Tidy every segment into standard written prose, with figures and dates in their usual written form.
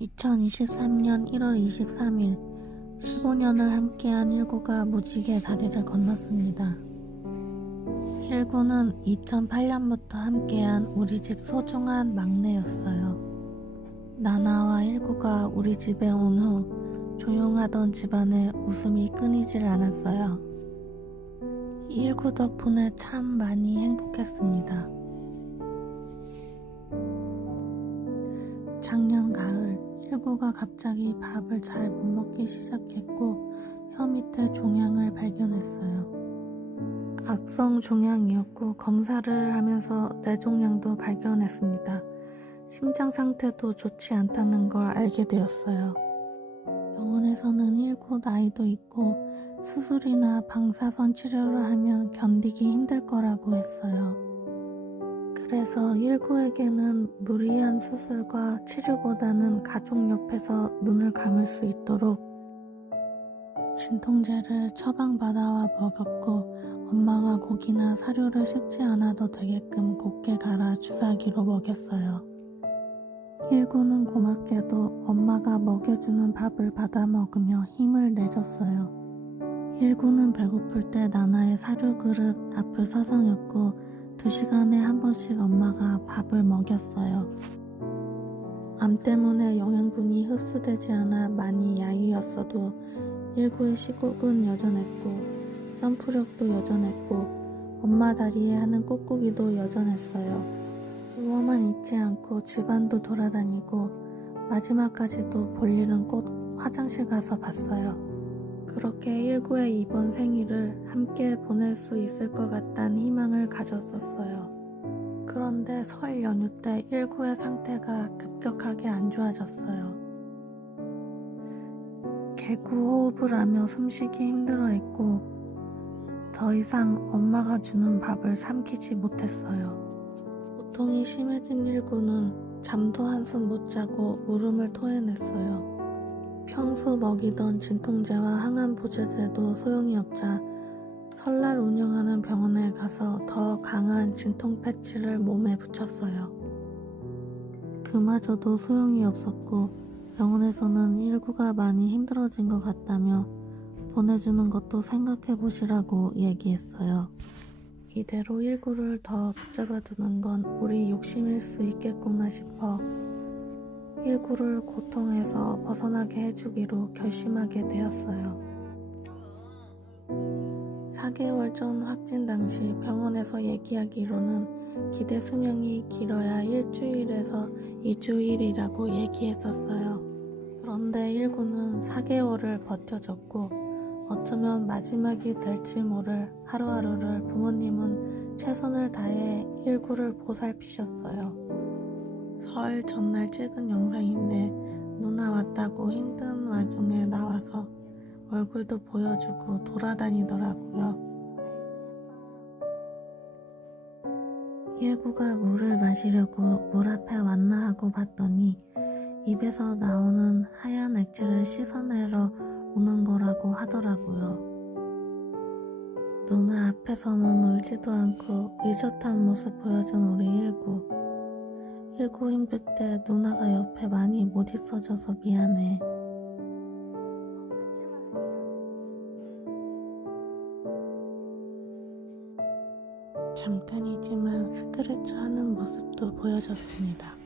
2023년 1월 23일 15년을 함께한 19가 무지개 다리를 건넜습니다. 19는 2008년부터 함께한 우리 집 소중한 막내였어요. 나나와 19가 우리 집에 온 후 조용하던 집안에 웃음이 끊이질 않았어요. 19 덕분에 참 많이 행복했습니다. 작년 가을 19가 갑자기 밥을 잘 못 먹기 시작했고 혀 밑에 종양을 발견했어요. 악성 종양이었고 검사를 하면서 뇌종양도 발견했습니다. 심장 상태도 좋지 않다는 걸 알게 되었어요. 병원에서는 19 나이도 있고 수술이나 방사선 치료를 하면 견디기 힘들 거라고 했어요. 그래서 19에게는 무리한 수술과 치료보다는 가족 옆에서 눈을 감을 수 있도록 진통제를 처방받아와 먹였고 엄마가 고기나 사료를 씹지 않아도 되게끔 곱게 갈아 주사기로 먹였어요. 19는 고맙게도 엄마가 먹여주는 밥을 받아 먹으며 힘을 내줬어요. 19는 배고플 때 나나의 사료 그릇 앞을 서성였고 2시간에 한 번씩 엄마가 밥을 먹였어요. 암 때문에 영양분이 흡수되지 않아 많이 야위었어도 19의 시국은 여전했고 점프력도 여전했고 엄마 다리에 하는 꾹꾹이도 여전했어요. 누워만 있지 않고 집안도 돌아다니고 마지막까지도 볼일은 꼭 화장실 가서 봤어요. 그렇게 19의 이번 생일을 함께 보낼 수 있을 것 같다는 희망을 가졌었어요. 그런데 설 연휴 때 19의 상태가 급격하게 안 좋아졌어요. 개구호흡을 하며 숨쉬기 힘들어했고 더 이상 엄마가 주는 밥을 삼키지 못했어요. 고통이 심해진 19는 잠도 한숨 못 자고 울음을 토해냈어요. 평소 먹이던 진통제와 항암보조제도 소용이 없자 설날 운영하는 병원에 가서 더 강한 진통 패치를 몸에 붙였어요. 그마저도 소용이 없었고 병원에서는 19가 많이 힘들어진 것 같다며 보내주는 것도 생각해보시라고 얘기했어요. 이대로 19를 더 붙잡아 두는 건 우리 욕심일 수 있겠구나 싶어 19를 고통에서 벗어나게 해주기로 결심하게 되었어요. 4개월 전 확진 당시 병원에서 얘기하기로는 기대 수명이 길어야 일주일에서 2주일이라고 얘기했었어요. 그런데 19는 4개월을 버텨줬고 어쩌면 마지막이 될지 모를 하루하루를 부모님은 최선을 다해 19를 보살피셨어요. 설 전날 찍은 영상인데 누나 왔다고 힘든 와중에 나와서 얼굴도 보여주고 돌아다니더라고요. 19가 물을 마시려고 물 앞에 왔나 하고 봤더니 입에서 나오는 하얀 액체를 씻어내러 오는 거라고 하더라고요. 누나 앞에서는 울지도 않고 의젓한 모습 보여준 우리 19 힘들 때 누나가 옆에 많이 못 있어줘서 미안해. 잠깐이지만 스크래쳐 하는 모습도 보여줬습니다.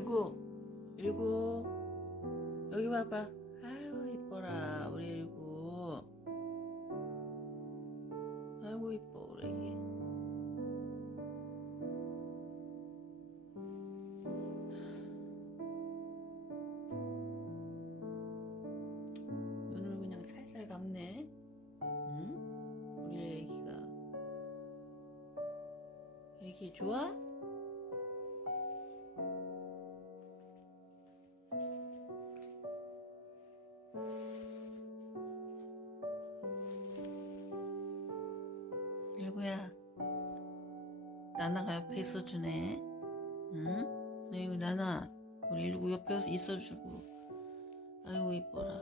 일구 여기 봐봐. 아유 이뻐라 우리 일구. 아이고 이뻐 우리 애기. 눈을 그냥 살살 감네. 응? 우리 애기가. 애기 좋아? 일구야, 나나가 옆에 있어주네. 응? 아이고 나나, 우리 일구 옆에 있어주고. 아이고 이뻐라.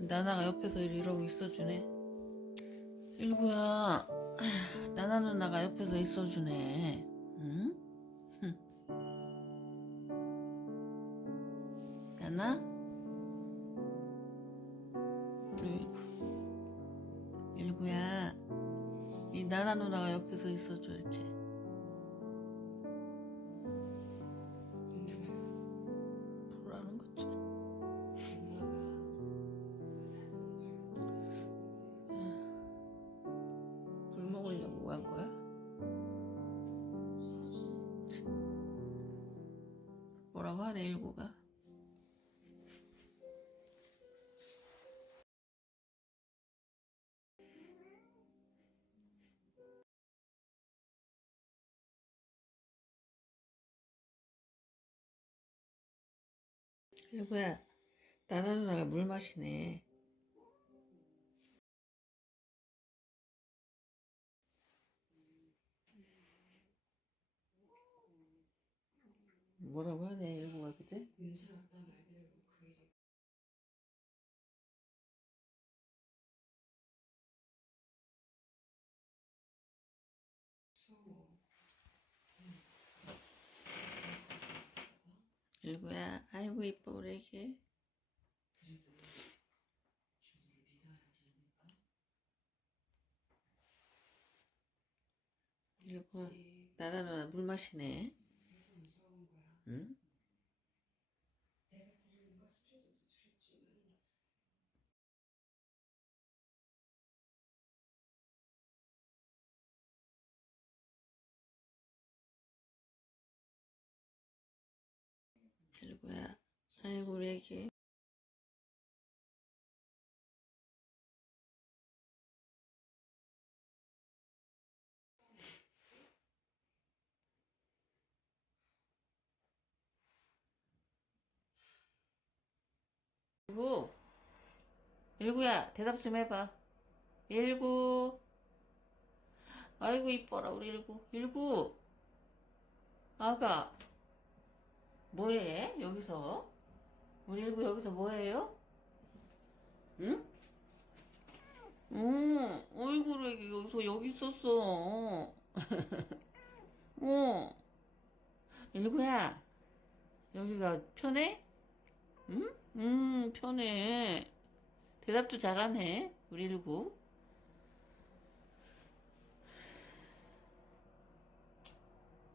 나나가 옆에서 이러고 있어주네. 일구야, 나나 누나가 옆에서 있어주네. 응? 나나? 일구야, 이 나나 누나가 옆에서 있어줘 이렇게. 보라는 거지. 불 먹으려고 한 거야? 뭐라고 하네 일구가. 일구야, 나나 누나가 물 마시네. 뭐라고 하네 일구가, 그치? 일구야, 아이고 이뻐 우리 애기. 일구, 나나 누나 물 마시네. 응? 일구야, 아이고 우리 애기. 일구, 일구야, 대답 좀 해봐. 일구, 아이고 이뻐라 우리 일구. 일구, 아가, 뭐해? 여기서? 우리 일구 여기서 뭐해요? 응? 어이구 우리 애기 여기서 여기 있었어. 일구야, 여기가 편해? 응? 편해. 대답도 잘하네, 우리 일구.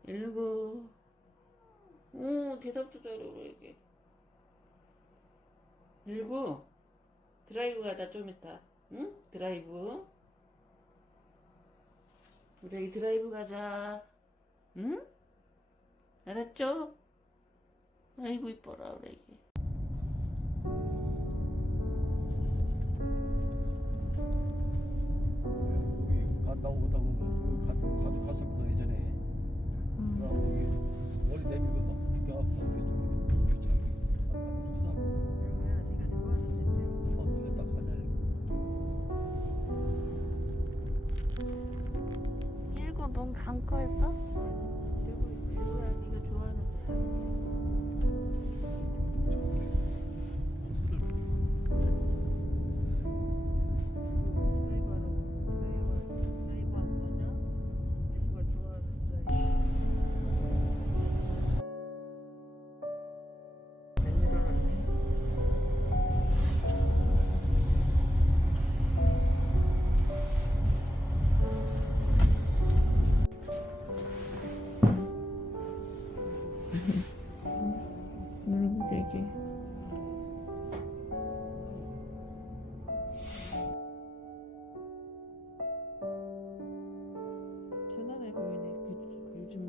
일구, 대답도 잘해, 우리 애기. 일구, 드라이브 가다 좀 이따. 응? 드라이브. 우리 애기 드라이브 가자. 응? 알았죠? 아이고, 이뻐라, 우리 애기. 여기 갔다 오다 보면 자주 갔었거든 예전에. 그러고 이게 머리 내밀고 막 죽여갖고 막 그랬어. 귀찮게. 아까 일구야, 네가 좋아하는 데인데. 이게 딱 하냐. 일구 눈 감고 있어? 일구야, 네가 좋아하는 데야. 드라이브 안 꺼져? 일구가 좋아하는 드라이브. 안 일어났네. 이렇게. 편안해 보이네. 요즘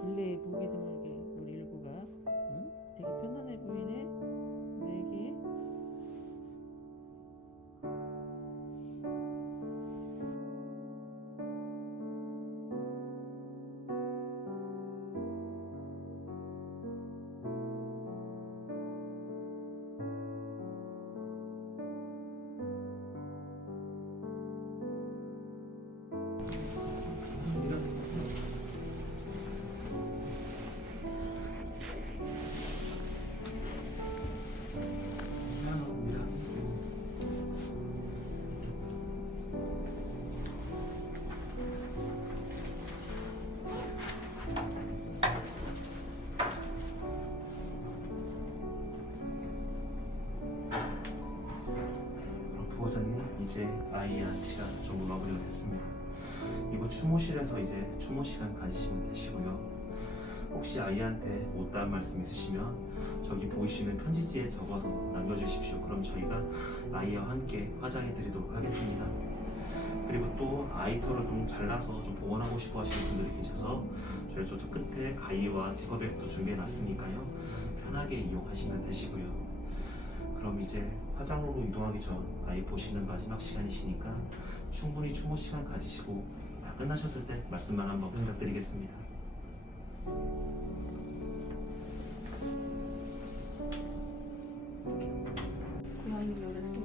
근래에 보기 드물게 우리 일구가 응? 되게 편안해 보이네. 우리 애기. 보호자님, 이제 아이의 안치가 전부 마무리가 됐습니다. 이곳 추모실에서 이제 추모 시간 가지시면 되시고요. 혹시 아이한테 못다한 말씀 있으시면 저기 보이시는 편지지에 적어서 남겨주십시오. 그럼 저희가 아이와 함께 화장해 드리도록 하겠습니다. 그리고 또 아이 털을 좀 잘라서 좀 보관하고 싶어 하시는 분들이 계셔서 저희 저쪽 끝에 가위와 지퍼백도 준비해 놨으니까요. 편하게 이용하시면 되시고요. 그럼 이제 화장로로 이동하기 전 아이 보시는 마지막 시간이시니까 충분히 추모 시간 가지시고 다 끝나셨을 때 말씀만 한번 부탁드리겠습니다. 고양이가 그래도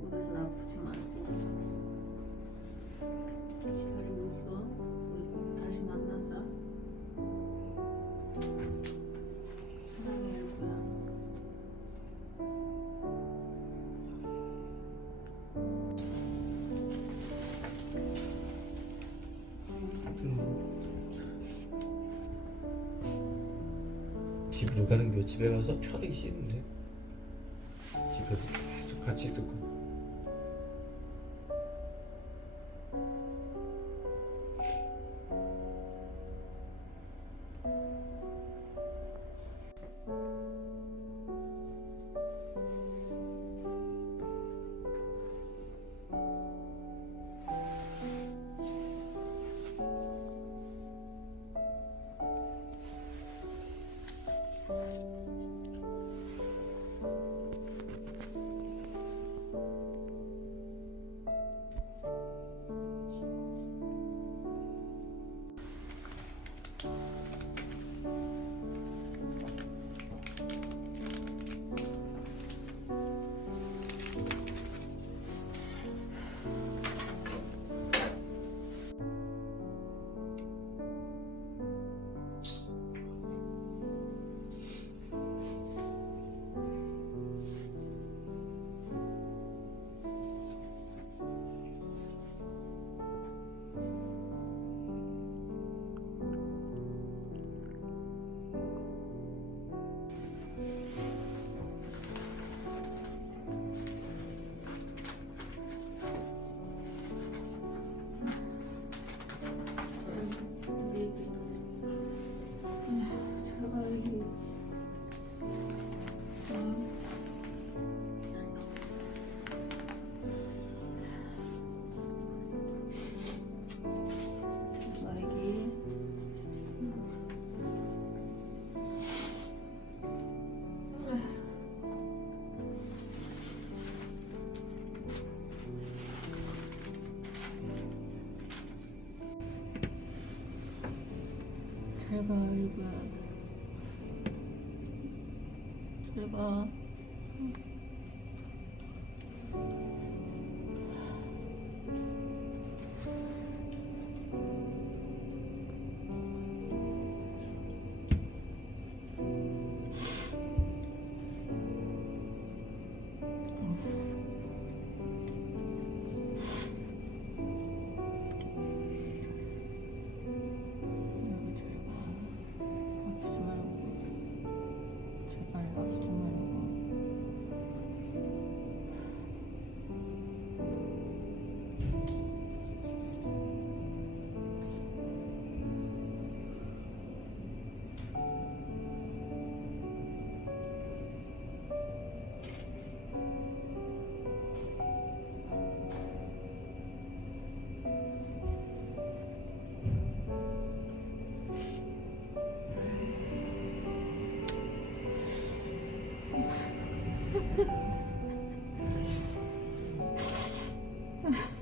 그거는 아프지 말고 기다리고 있어. 우리 다시 만난다. 사랑해 일구야. 집으로 가는 게 집에 가서 편하기 싫은데 집에서 계속 같이 듣고. 우리 애기. 잘 가, 애기. 응. 잘 가, 애기. 잘 가, 일구야. 잘 가. 일구 잘 가. 아프지 말고. 제발 아프지 말고. 해.